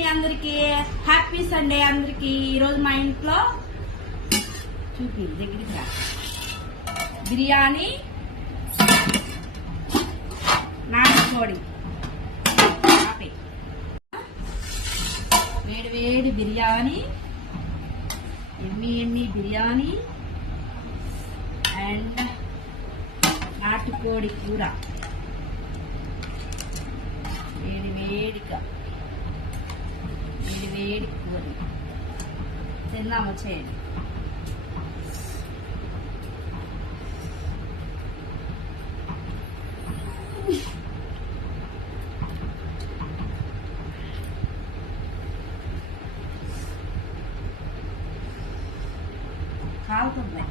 అండి అందరికి. Happy Sunday అందరికి. ఈరోజు మా ఇంట్లో చూపి దగ్గరికి రా. బిర్యానీ, నాటుకోడి, వేడి వేడి బిర్యానీ, ఎమ్మి బిర్యానీ అండ్ నాటుకోడి కూర. వేడి కూర తిందాం వచ్చేయండి. కాలుతుంది.